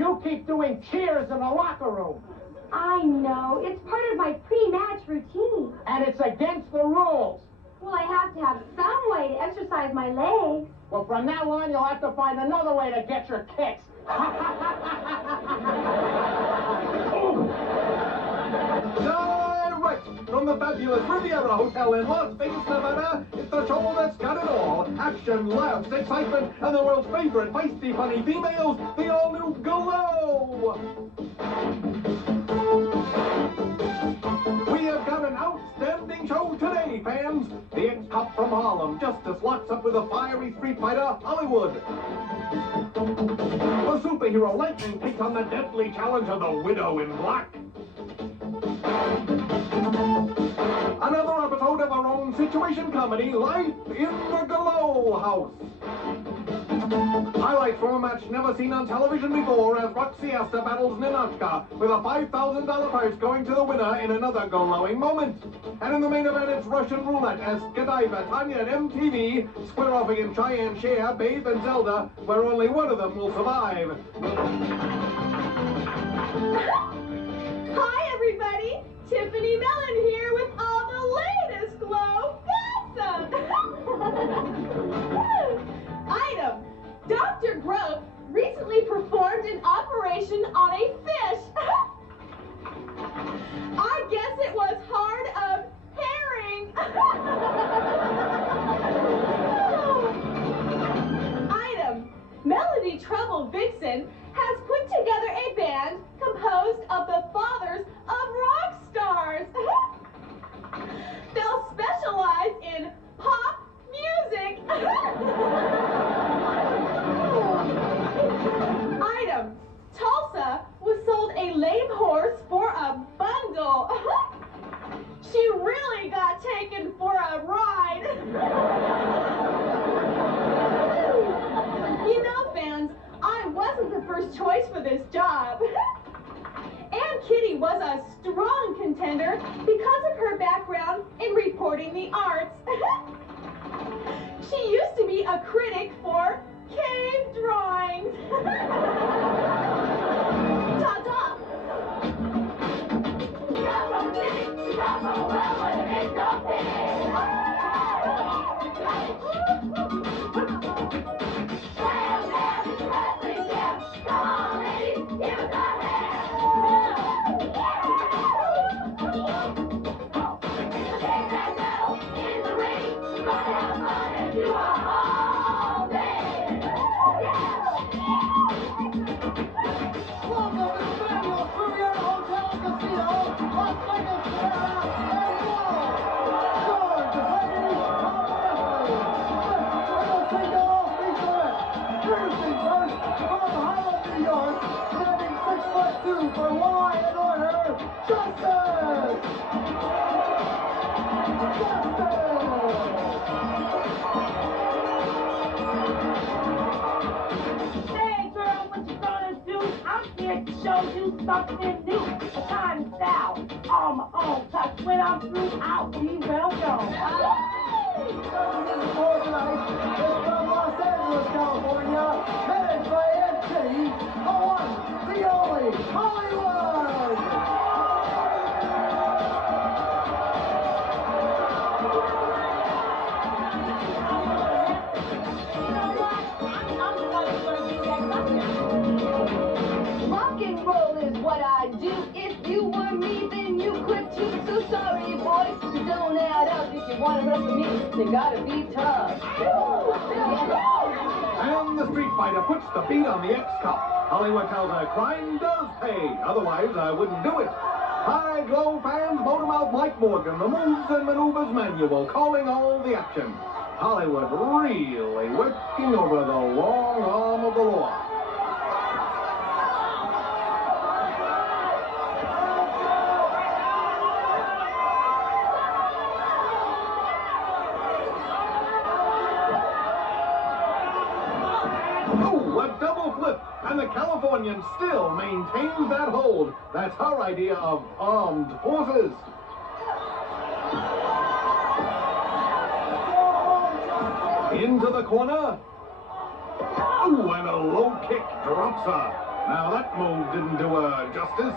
You keep doing cheers in the locker room. I know. It's part of my pre-match routine. And it's against the rules. Well, I have to have some way to exercise my legs. Well, from now on, you'll have to find another way to get your kicks. Direct from the fabulous Riviera Hotel in Las Vegas, Nevada, it's the show that's got it all. Action, laughs, excitement, and the world's favorite feisty, funny females, the all-new G.L.O.W. We have got an outstanding show today, fans. The ex-cop from Harlem, Justice, locks up with a fiery street fighter, Hollywood. The superhero Lightning takes on the deadly challenge of the Widow in Black. Another episode of our own situation comedy, Life in the G.L.O.W House. Highlights from a match never seen on television before as Roxy Astor battles Ninotchka with a $5,000 purse going to the winner in another G.L.O.W-ing moment. And in the main event, it's Russian roulette as Godiva, Tanya, and MTV square off against Cheyenne Cher, Babe, and Zelda, where only one of them will survive. Hi, everybody! Tiffany Mellon here with all the latest G.L.O.W gossip! Item: Dr. Grove recently performed an operation on a fish. I guess it was hard of herring. Item: Melody Trouble Vixen has put together a band composed of the fathers of rock stars. They'll specialize in pop music. Item: Tulsa was sold a lame horse for a bundle. She really got taken for a ride. You know, fans, I wasn't the first choice for this job. Aunt Kitty was a strong contender because of her background in reporting the arts. She used to be a critic for cave drawings. Ta-ta! For law and order, justice! Hey girl, what you gonna do? I'm here to show you something new. A kind of style on my own. Cause when I'm through, I'll be well gone. Tonight is from Los Angeles, California, managed by Aunt Kitty, the one, the only, Hollywood! Rock and roll is what I do. If you were me, then you could too. So sorry, boys, you don't add up. If you want to wrestle me, you gotta be tough. And the street fighter puts the beat on the ex-cop. Hollywood tells her crime does pay, otherwise I wouldn't do it. Hi, G.L.O.W fans, Motormouth Mike Morgan, the Moves and Maneuvers Manual, calling all the action. Hollywood really working over the long arm of the law. Oh, a double flip, and the Californian still maintains that hold. That's her idea of armed forces. Into the corner. Ooh, and a low kick drops her. Now that move didn't do her justice.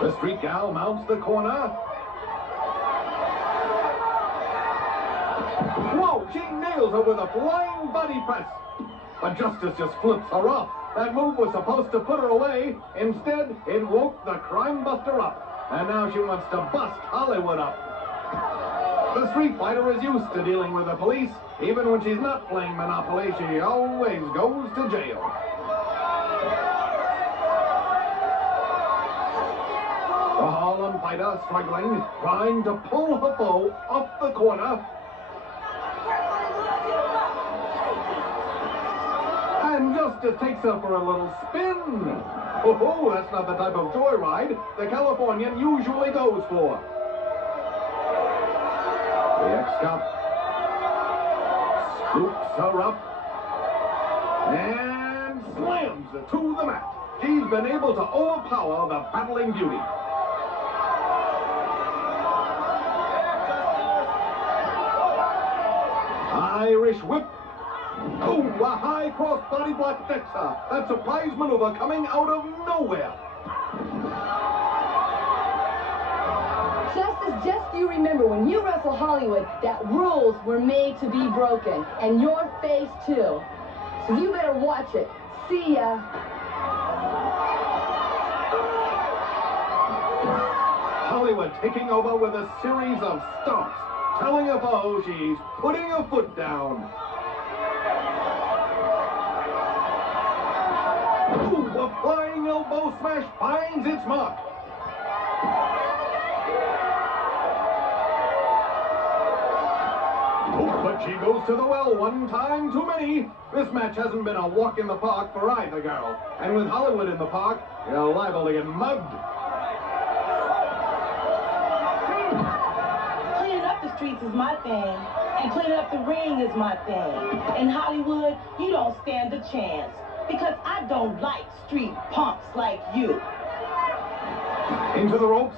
The street gal mounts the corner. Whoa, she nails her with a flying body press. But Justice just flips her off. That move was supposed to put her away. Instead, it woke the crime buster up. And now she wants to bust Hollywood up. The street fighter is used to dealing with the police. Even when she's not playing Monopoly, she always goes to jail. The Harlem fighter struggling, trying to pull her foe off the corner. And Justice takes her for a little spin. Oh, that's not the type of joyride the Californian usually goes for. The ex-cop scoops her up and slams her to the mat. She's been able to overpower the battling beauty. Irish whip. Oh, a high cross-body block decks her. That surprise maneuver coming out of nowhere. Just you remember, when you wrestle Hollywood, that rules were made to be broken. And your face, too. So you better watch it. See ya. Hollywood taking over with a series of stomps, telling her foe she's putting her foot down. Ooh, a flying elbow smash finds its mark. Oh, but she goes to the well one time too many. This match hasn't been a walk in the park for either girl. And with Hollywood in the park, you're liable to get mugged. Cleaning up the streets is my thing, and cleaning up the ring is my thing. In Hollywood, you don't stand a chance, because I don't like street punks like you. Into the ropes.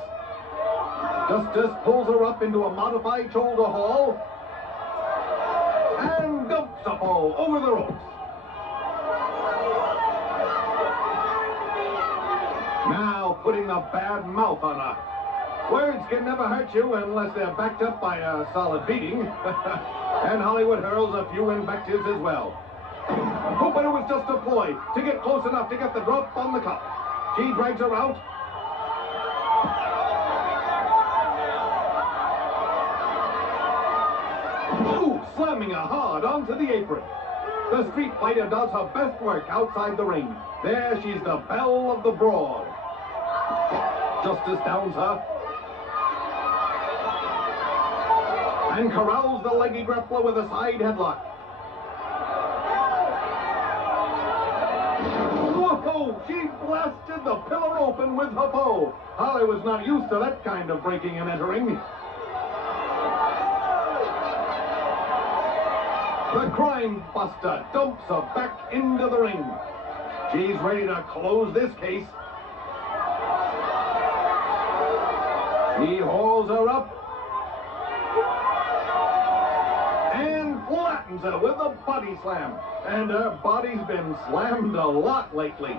Justice pulls her up into a modified shoulder haul and dumps the foe over the ropes. Now putting a bad mouth on her. Words can never hurt you unless they're backed up by a solid beating. And Hollywood hurls a few invectives as well. Oh, but it was just a ploy to get close enough to get the drop on the cup. She drags her out. Ooh, slamming her hard onto the apron. The street fighter does her best work outside the ring. There she's the belle of the broad. Justice downs her. And corrals the leggy grappler with a side headlock. Whoa! She blasted the pillar open with her foe. Hollywood's not used to that kind of breaking and entering. The crime buster dumps her back into the ring. She's ready to close this case. He hauls her up and flattens her with a body slam. And her body's been slammed a lot lately.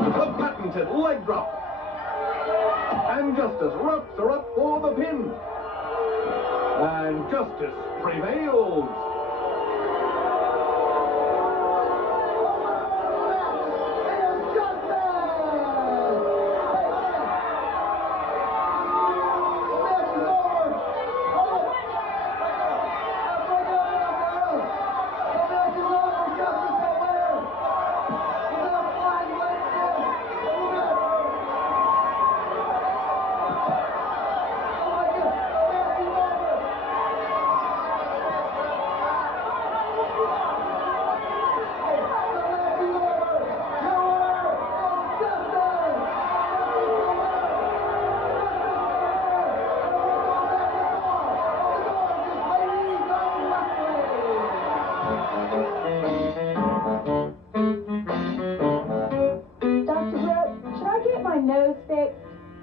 The patented leg drop. And Justice roughs her up for the pin. And Justice prevails.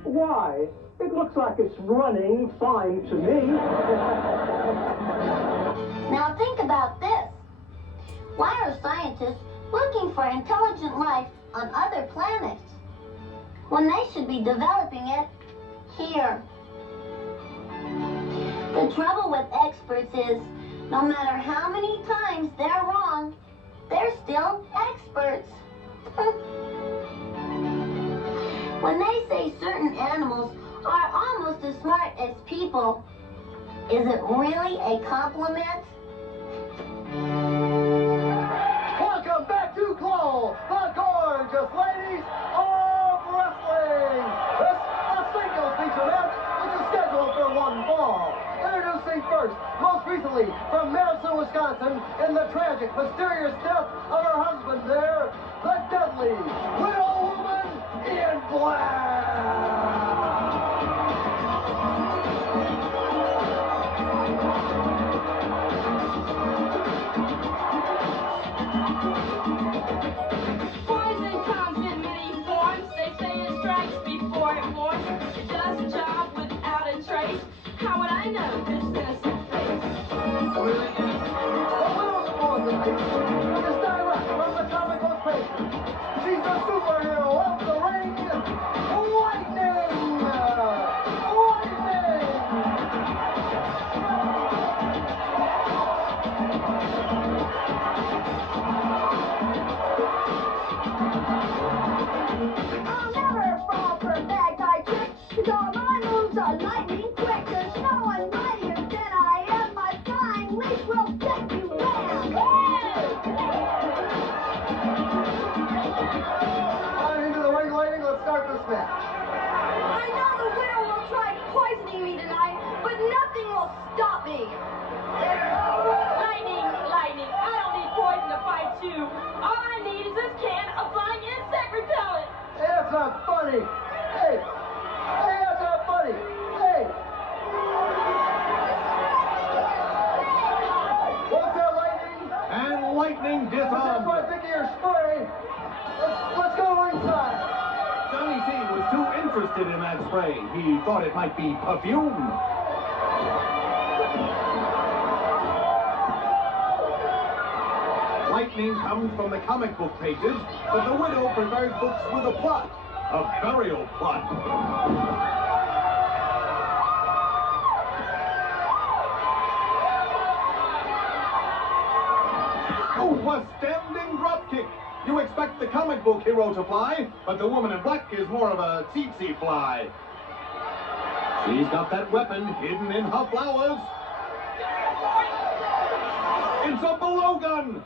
Why? It looks like it's running fine to me. Now think about this. Why are scientists looking for intelligent life on other planets when they should be developing it here? The trouble with experts is, no matter how many times they're wrong, they're still experts. When they say certain animals are almost as smart as people, is it really a compliment? Welcome back to G.L.O.W, the gorgeous ladies of wrestling. This a singles feature match, which is scheduled for one fall. Introducing first, most recently from Madison, Wisconsin, in the tragic, mysterious death of her husband there, the deadly Widow Woman in Black. Poison comes in many forms. They say it strikes before it warns. It does a job without a trace. How would I know this innocent face? The widow's born tonight is direct from the comic book pages. She's the superhero of the ring, Lightning! I'll never fall for a bad guy trick, 'cause all my moves are lightning quick. There's no one mightier than I am. My flying leap will set you round. On into the ring, Lightning. Let's start this match. I know the widow will try poisoning me tonight, but nothing will stop me. Lightning, lightning, I don't need poison to fight you. All I need is this can of flying insect repellent. That's not funny. Hey, that's not funny. Hey. What's that, Lightning? And Lightning That's disarmed. my Vicky or spray. Let's go ringside. Johnny C was too interested in that spray. He thought it might be perfume. Lightning comes from the comic book pages, but the widow prefers books with a plot, a burial plot. Oh, a standing drop kick. You expect the comic book hero to fly, but the woman in black is more of a tsetse fly. She's got that weapon hidden in her flowers. It's a blow gun.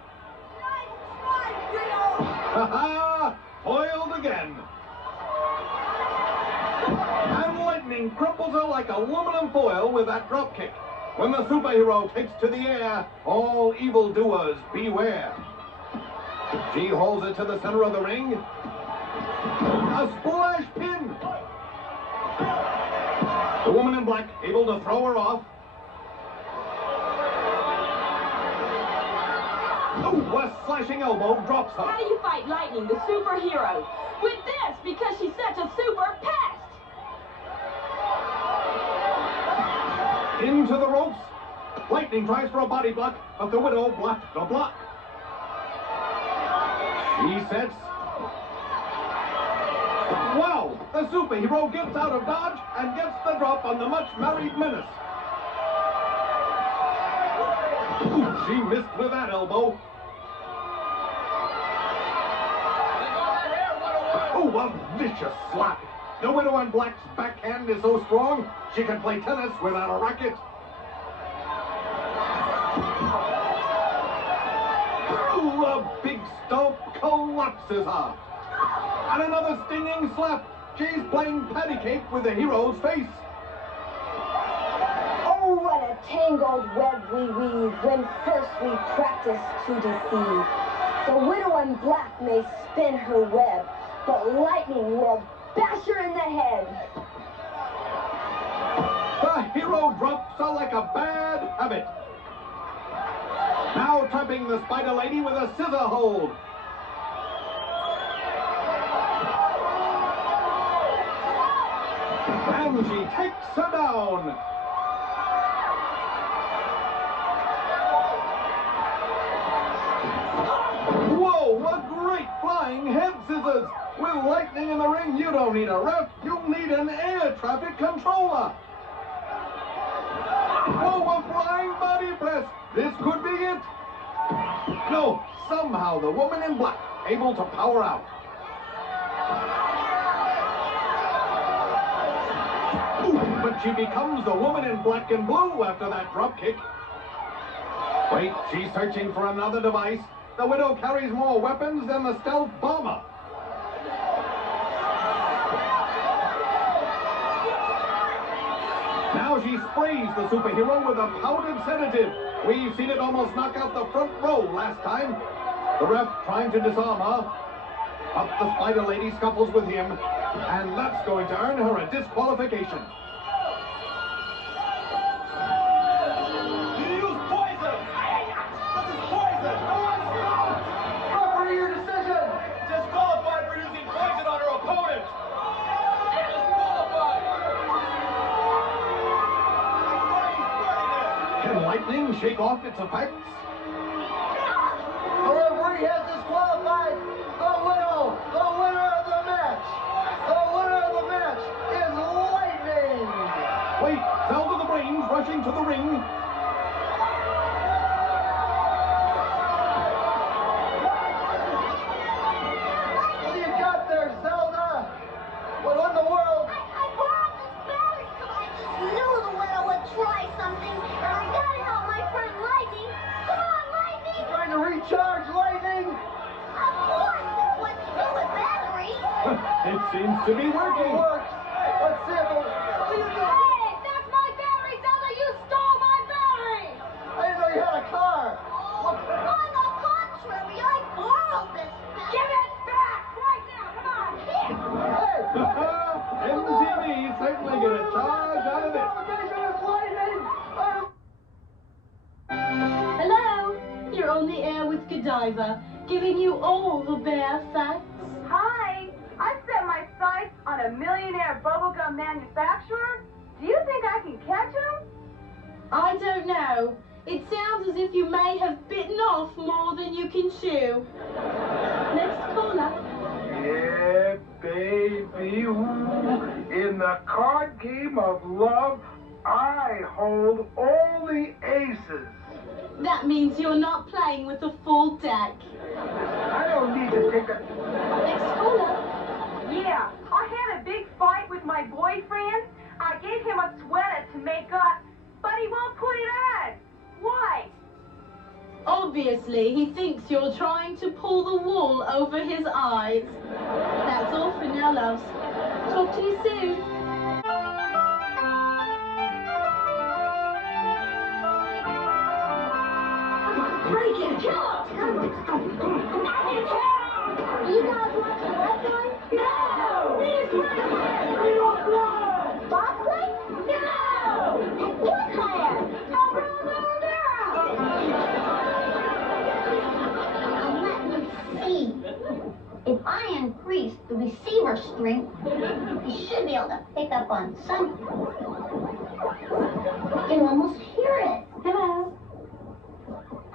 Ha ha! Foiled again. And Lightning cripples her like aluminum foil with that drop kick. When the superhero takes to the air, all evildoers beware. She holds it to the center of the ring. A splash pin. The woman in black able to throw her off. Oh, a slashing elbow drops her. How do you fight Lightning, the superhero? With this, because she's such a super pest. Into the ropes. Lightning tries for a body block, but the widow blocked the block. She sets. Wow! The superhero gets out of dodge and gets the drop on the much-married menace. Ooh, she missed with that elbow. Oh, a vicious slap. The widow in black's backhand is so strong, she can play tennis without a racket. Ooh, a big stomp collapses her. And another stinging slap. She's playing patty cake with the hero's face. Oh, what a tangled web we weave when first we practice to deceive. The widow in black may spin her web, but Lightning will bash her in the head. The hero drops her like a bad habit. Now trapping the Spider Lady with a scissor hold. And she takes her down. flying head scissors. With lightning in the ring, you don't need a ref, you need an air traffic controller. Whoa, a flying body press. This could be it. No, somehow the woman in black able to power out. But she becomes the woman in black and blue after that drop kick. Wait, she's searching for another device. The widow carries more weapons than the stealth bomber. Now she sprays the superhero with a powdered sedative. We've seen it almost knock out the front row last time. The ref trying to disarm her. But the Spider Lady scuffles with him, and that's going to earn her a disqualification. You used poison! This is poison! Referee, your decision! Disqualified for using poison on her opponent! Disqualified! Can lightning shake off its effects? The referee has disqualified the widow, the winner of the match. The winner of the match is Lightning. Wait, Zelda the Brains rushing to the ring. What do you got there, Zelda? What in the world? I borrowed this battery because I just knew the widow would try something, and I gotta help my friend Lightning. Come on, Lightning! Trying to recharge Lightning? Of course, that's what you do with batteries. It seems to be It working. works. Let's see if it... What are you doing? Hey, that's my battery, Zelda! You stole my battery! I didn't know you had a car. On the contrary, I borrowed this battery. Give it back right now! Come on! Here! Hey! MTV certainly get a charge out of it. Hello, you're on the air with Godiva, giving you all the bare facts. Hi, I set my sights on a millionaire bubblegum manufacturer. Do you think I can catch him? I don't know. It sounds as if you may have bitten off more than you can chew. Next caller. Yeah, baby. In the card game of love, I hold all the aces. That means you're not playing with a full deck. I don't need to take a... Next caller. Yeah, I had a big fight with my boyfriend. I gave him a sweater to make up, but he won't put it on. Why? Obviously, he thinks you're trying to pull the wool over his eyes. That's all for now, loves. Talk to you soon. Break it! Kill him! You guys watch the wrestling? No! Boxing? No! What player? Now let me see. If I increase the receiver strength, you should be able to pick up on something. I can almost hear it. Hello?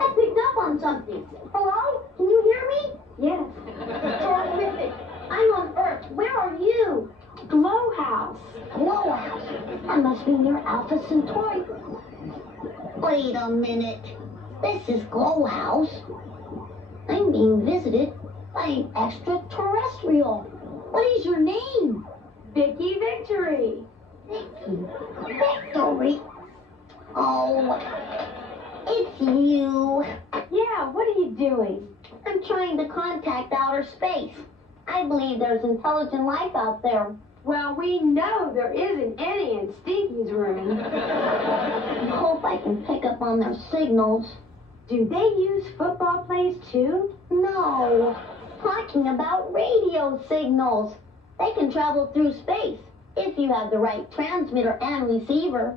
I picked up on something. Hello? Can you hear me? Yes. Terrific. I'm on Earth. Where are you? Glow House. Glow House? That must be near Alpha Centauri. Wait a minute. This is Glow House. I'm being visited by an extraterrestrial. What is your name? Vicky Victory. Vicky. Victory? Oh, it's you. Yeah, what are you doing? I'm trying to contact outer space. I believe there's intelligent life out there. Well, we know there isn't any in Stinky's room. I hope I can pick up on their signals. Do they use football plays too? No, talking about radio signals. They can travel through space if you have the right transmitter and receiver.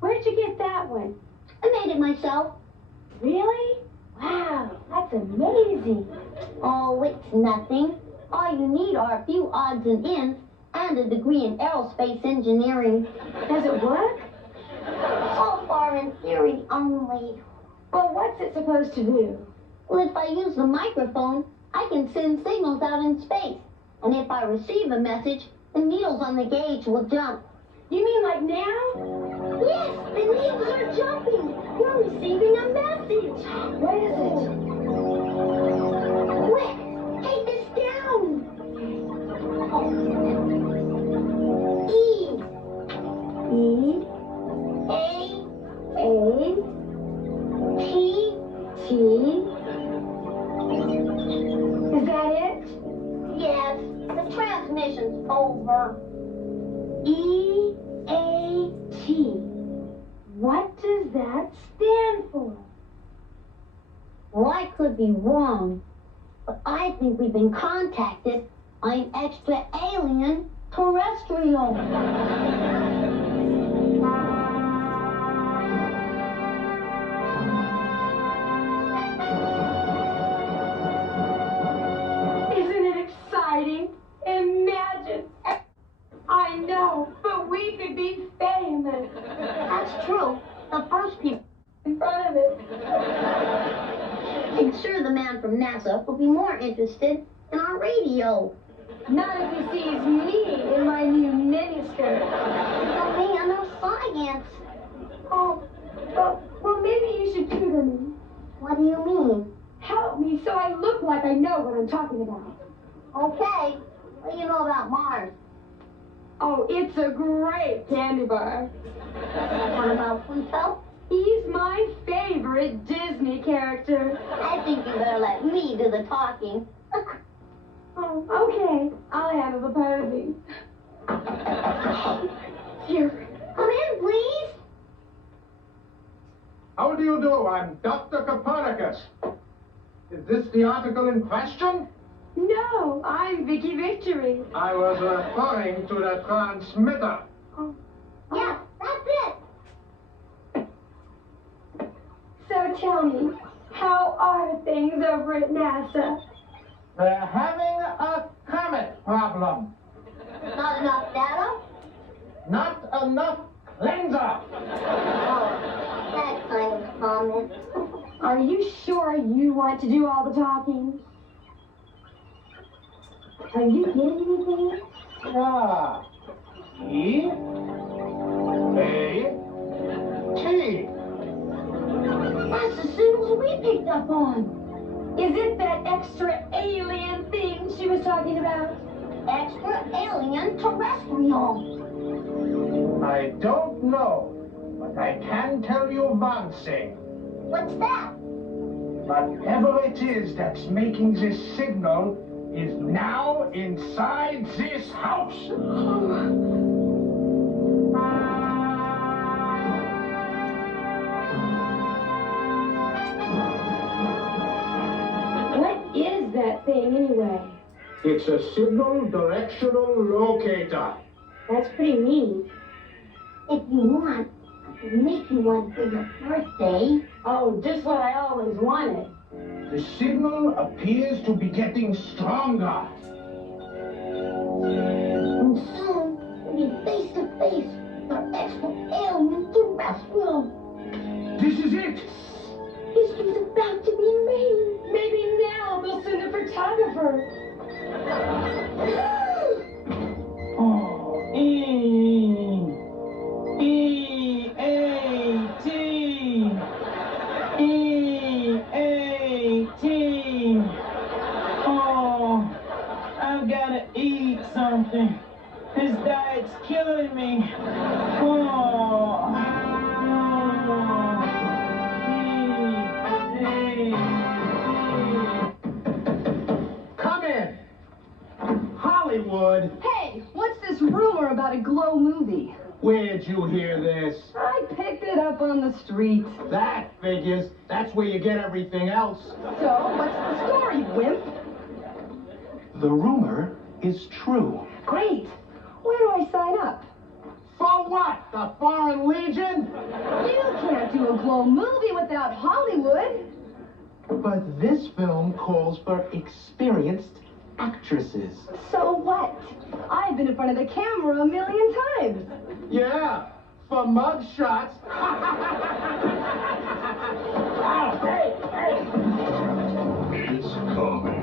Where'd you get that one? I made it myself. Really? Wow, that's amazing. Oh, it's nothing. All you need are a few odds and ends and a degree in aerospace engineering. Does it work? So far in theory only. Well, what's it supposed to do? Well, if I use the microphone, I can send signals out in space. And if I receive a message, the needles on the gauge will jump. You mean like now? Yes, the needles are jumping. We're receiving a message. What is it? Quick, take this down. E. E. A. A. T. T. Is that it? Yes, the transmission's over. E-A-T. What does that stand for? Well, I could be wrong, but I think we've been contacted by an extra alien terrestrial. Isn't it exciting? Imagine. I know, but we could be famous. That's true. The first people In front of it. I'm sure the man from NASA will be more interested in our radio. Not if he sees me in my new miniskirt. The man of science. Oh, well, maybe you should tutor me. What do you mean? Help me so I look like I know what I'm talking about. Okay. What do you know about Mars? Oh, it's a great candy bar. What about Pluto? He's my favorite Disney character. I think you better let me do the talking. Oh, okay. I'll handle the posing. Here. Come in, please. How do you do? I'm Dr. Copernicus. Is this the article in question? No, I'm Vicky Victory. I was referring to the transmitter. Oh. Yeah, that's it. So tell me, how are things over at NASA? They're having a comet problem. Not enough data? Not enough cleanser. Oh, that kind of comment. Are you sure you want to do all the talking? Are you getting anything? Yeah. E-A-T. That's the signals we picked up on. Is it that extra alien thing she was talking about? Extra alien terrestrial. I don't know, but I can tell you one thing. What's that? Whatever it is that's making this signal is now inside this house. What is that thing anyway? It's a signal directional locator. That's pretty neat. If you want, I can make you one for your birthday. Oh, just what I always wanted. The signal appears to be getting stronger. And soon, we'll be face to face with our extra alien terrestrial. This is it. History's about to be made. Maybe now they'll send a photographer. Oh, E-A-T. E-A-T. Oh, I've got to eat something. This diet's killing me. Come in. Hollywood. Hey, what's this rumor about a G.L.O.W movie? Where'd you hear this? I picked it up on the street. That figures. That's where you get everything else. So, what's the story, wimp? The rumor is true. Great. Where do I sign up? For what? The Foreign Legion? You can't do a G.L.O.W movie without Hollywood. But this film calls for experienced actresses. So what? I've been in front of the camera a million times. Yeah, for mug shots. Oh, hey. It's coming.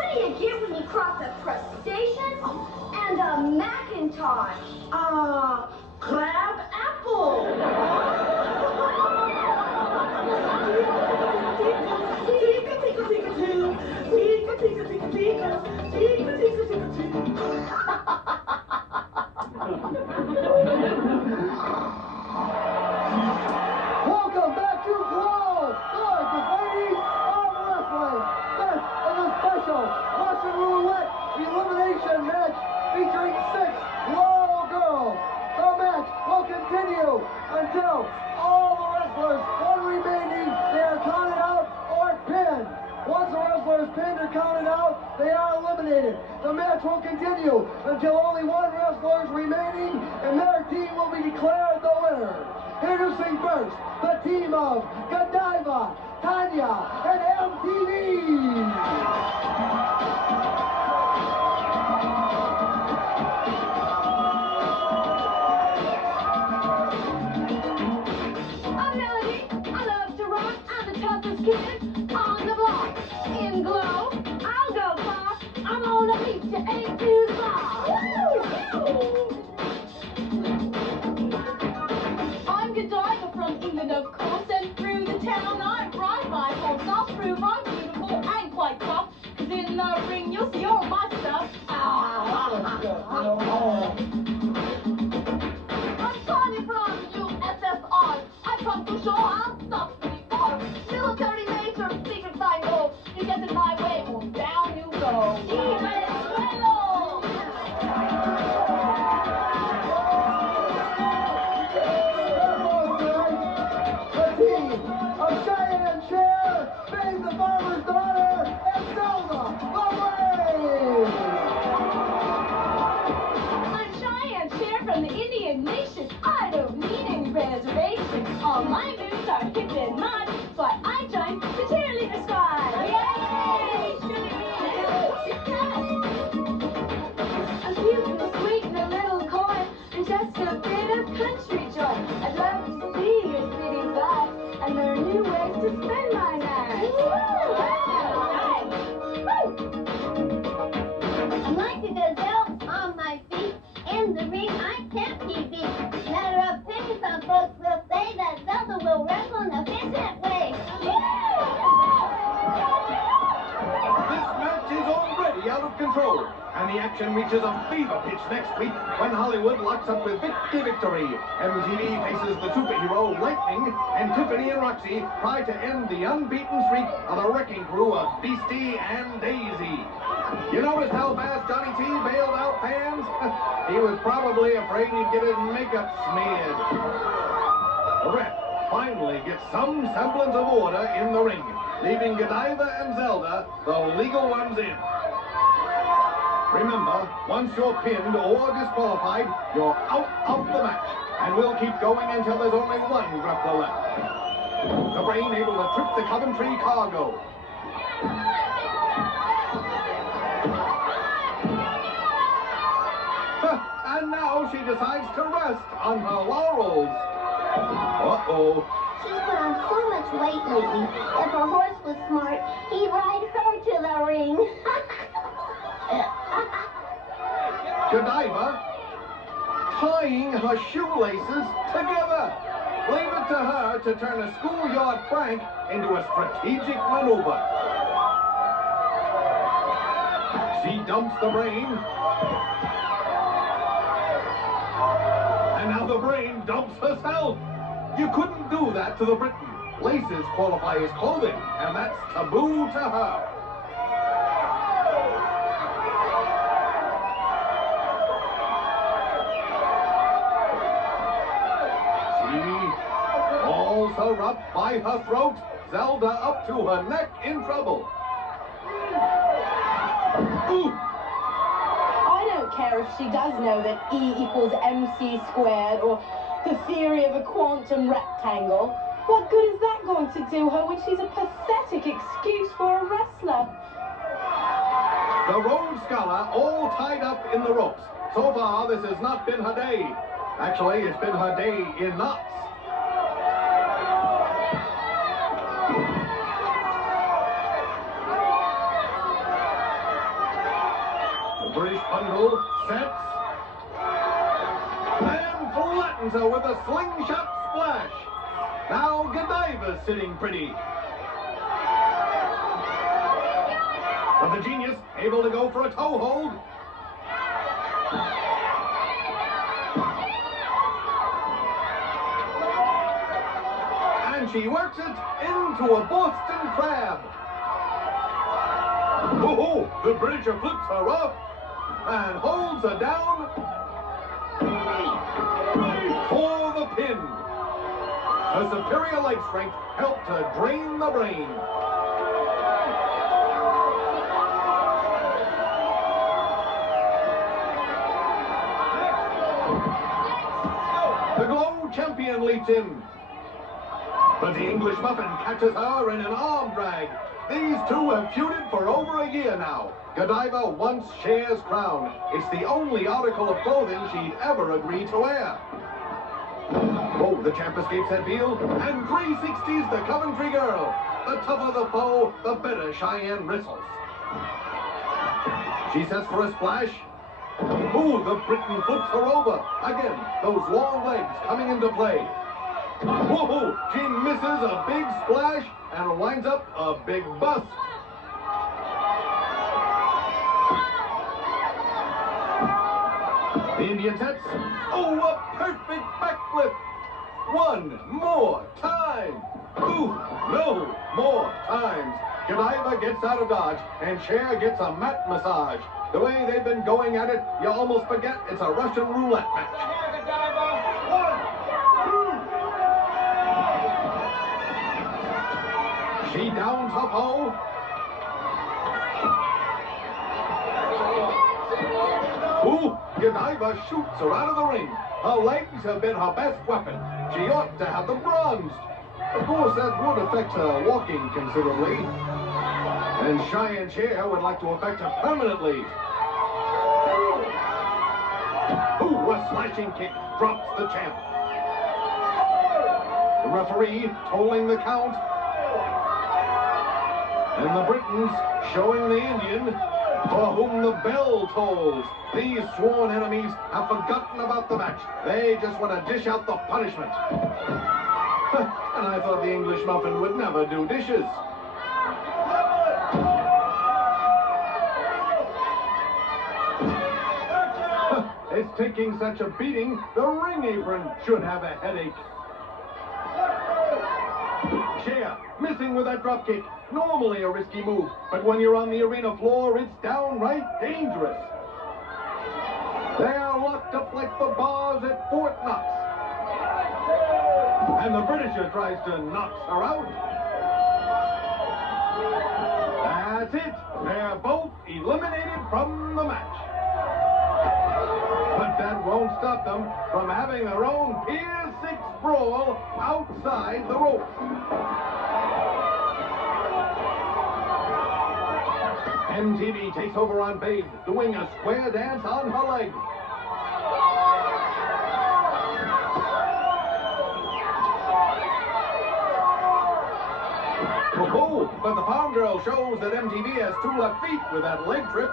the match will continue until only one wrestler is remaining, and their team will be declared the winner. Introducing first, the team of Godiva, Tanya, and MTV. Kid on the block. In Glow, I'll go far. I'm gonna meet you ain't too far. I'm Godiva from England, of course, and through the town I ride my horse. I'll prove I'm beautiful and quite tough, 'cause in the ring you'll see all my stuff. I'm Tanya from USSR. I come to show how tough we are. Military major, secret sign goal. You get in my way, well, down you go. The team of Cheyenne Cher, Faith the Farmer's Daughter, and Zelda the I'm Cheyenne Cher from the Indian nation. I don't need any reservation. All my moves are hip and mod, so I joined the cheerleader squad. Yay! I'm cute and sweet and a little coy, and just a bit of country joy. I'd love to see your city life and learn new ways to spend my nights. I'm like a gazelle on my feet. In the ring, I can't be beat. Matter of opinion, some folks will say that Zelda will wrestle in a efficient way. This match is already out of control, and the action reaches a fever pitch next week when Hollywood locks up with Vicky Victory. MTV faces the superhero Lightning, and Tiffany and Roxy try to end the unbeaten streak of a wrecking crew of Beastie and Daisy. You noticed how fast Johnny T bailed out fans? He was probably afraid he'd get his makeup smeared. The ref finally gets some semblance of order in the ring, leaving Godiva and Zelda the legal ones in. Remember, once you're pinned or disqualified, you're out of the match, and we'll keep going until there's only one grappler left. The Brain able to trip the Coventry cargo. And now she decides to rest on her laurels. Uh-oh. She's put on so much weight lately. If her horse was smart, he'd ride her to the ring. Godiva tying her shoelaces together. Leave it to her to turn a schoolyard prank into a strategic maneuver. She dumps the Brain. And now the Brain dumps herself. You couldn't do that to the Briton. Laces qualify as clothing, and that's taboo to her. She hauls her up by her throat, Zelda up to her neck in trouble. Ooh! I don't care if she does know that E equals MC squared or the theory of a quantum rectangle. What good is that going to do her when she's a pathetic excuse for a wrestler? The Rhodes Scholar all tied up in the ropes. So far, this has not been her day. Actually, it's been her day in knots. The British bundle sets and flattens her with a slingshot splash. Now Godiva's sitting pretty. But the Genius able to go for a toe hold. And she works it into a Boston Crab. Oh, the Britisher flips her up and holds her down for the pin. Her superior leg strength helped to drain the Brain. champion leaps in. But the English muffin catches her in an arm drag. These two have feuded for over a year now. Godiva wants Cher's crown. It's the only article of clothing she'd ever agreed to wear. Oh, the champ escapes that deal, and 360's the Coventry girl. The tougher the foe, the better Cheyenne wrestles. She sets for a splash. Ooh, the Briton flips her over. Again, those long legs coming into play. Whoa, she misses a big splash and winds up a big bust. The Indian sets. Oh, a perfect backflip. One more time. Ooh, no more times. Godiva gets out of dodge, and Cher gets a mat massage. The way they've been going at it, you almost forget it's a Russian roulette match. She downs her foe. Ooh, Godiva shoots her out of the ring. Her legs have been her best weapon. She ought to have them bronzed. Of course, that would affect her walking considerably. And Cheyenne Cher would like to affect her permanently. Ooh, a slashing kick drops the champ. The referee tolling the count. And the Britons showing the Indian for whom the bell tolls. These sworn enemies have forgotten about the match. They just want to dish out the punishment. And I thought the English muffin would never do dishes. It's taking such a beating, the ring apron should have a headache. Cher, missing with that drop kick. Normally a risky move, but when you're on the arena floor, it's downright dangerous. They are locked up like the bars at Fort Knox. And the Britisher tries to knock her out. That's it. They're both eliminated from the match. But that won't stop them from having their own Pier 6 brawl outside the ropes. MTV takes over on Babe, doing a square dance on her leg. Oh, but the farm girl shows that MTV has two left feet with that leg trip.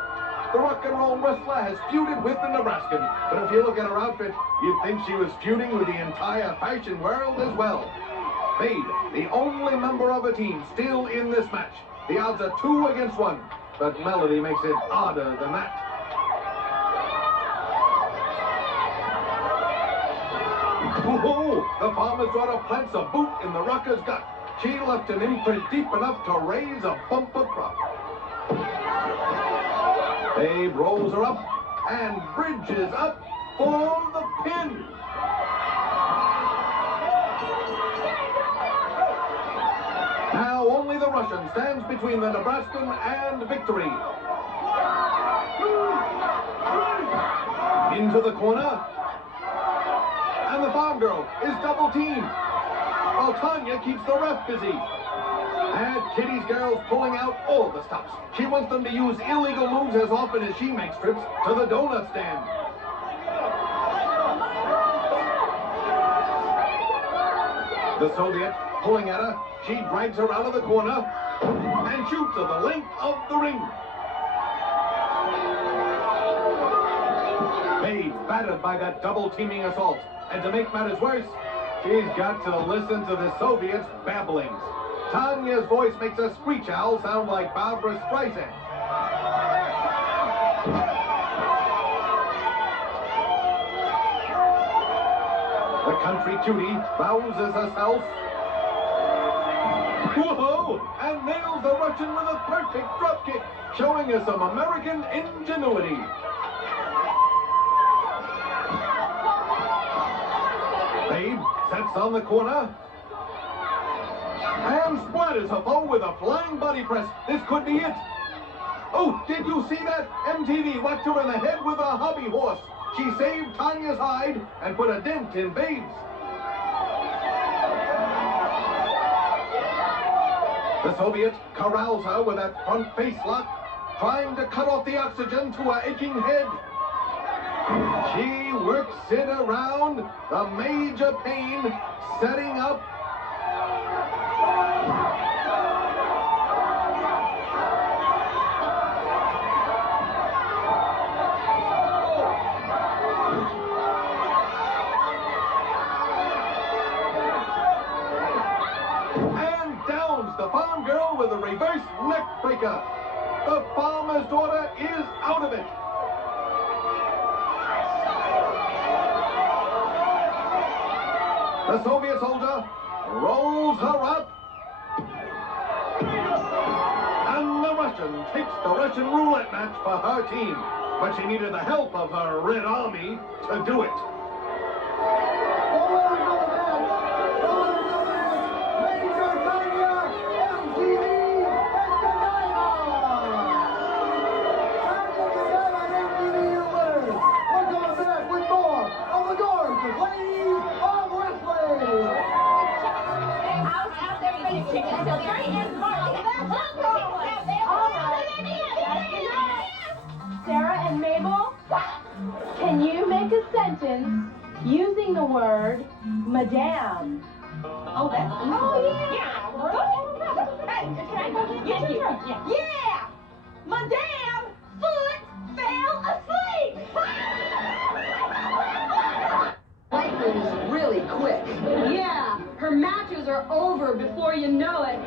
The rock and roll wrestler has feuded with the Nebraskan, but if you look at her outfit, you'd think she was feuding with the entire fashion world as well. Babe, the only member of a team still in this match. The odds are 2 against 1, but Melody makes it odder than that. Whoa, the farmer's daughter plants a boot in the rocker's gut. She left an imprint deep enough to raise a bumper crop. Babe rolls her up and bridges up for the pin. Now only the Russian stands between the Nebraskan and victory. Into the corner. And the farm girl is double teamed. While Tanya keeps the ref busy. And Kitty's girl's pulling out all the stops. She wants them to use illegal moves as often as she makes trips to the donut stand. The Soviet pulling at her. She drags her out of the corner and shoots her the length of the ring. Babe battered by that double teaming assault. And to make matters worse, she's got to listen to the Soviets' babblings. Tanya's voice makes a screech owl sound like Barbara Streisand. The country cutie rouses herself. Whoa! And nails the Russian with a perfect dropkick, showing us some American ingenuity. Babe sets on the corner. And splatters her foe with a flying body press. This could be it. Oh, did you see that? MTV whacked her in the head with a hobby horse. She saved Tanya's hide and put a dent in Babe's. The Soviet corrals her with that front face lock, trying to cut off the oxygen to her aching head. She works it around, the major pain setting up. And downs the farm girl with a reverse neck breaker. The farmer's daughter is out of it. The Soviet soldier rolls her up. And the Russian takes the Russian roulette match for her team. But she needed the help of her Red Army to do it. Major Tanya, MTV, and Godiva! Tanya and MTV, your winners. We're coming back with more of the gorgeous ladies of wrestling. Out there for the chicken until 3 and Sarah and Mabel, can you make a sentence using the word madame? Oh, that's easy. Oh, yeah. Hey, can I go get you? Yeah. Madame Foot fell asleep. Lightning is really quick. Yeah, her matches are over before you know it.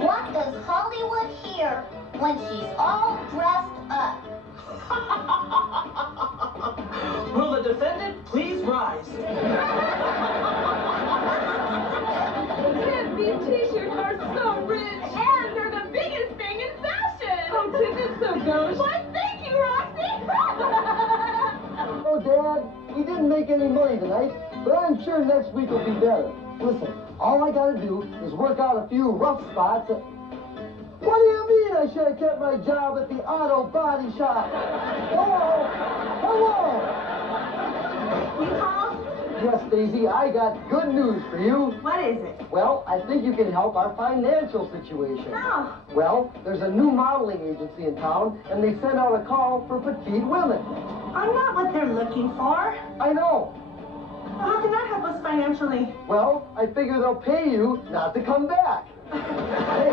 What does Hollywood hear when she's all dressed up? Will the defendant please rise? These t-shirts are so rich. And they're the biggest thing in fashion. Oh, Tim, it's so gauche. Why, thank you, Roxy. Oh, Dad, we didn't make any money tonight, but I'm sure next week will be better. Listen, all I gotta do is work out a few rough spots. What do you mean I should have kept my job at the auto body shop? Hello? Hello? You called? Yes, Daisy, I got good news for you. What is it? Well, I think you can help our financial situation. No. Well, there's a new modeling agency in town, and they sent out a call for petite women. I'm not what they're looking for. I know. How can that help us financially? Well, I figure they'll pay you not to come back. Hey,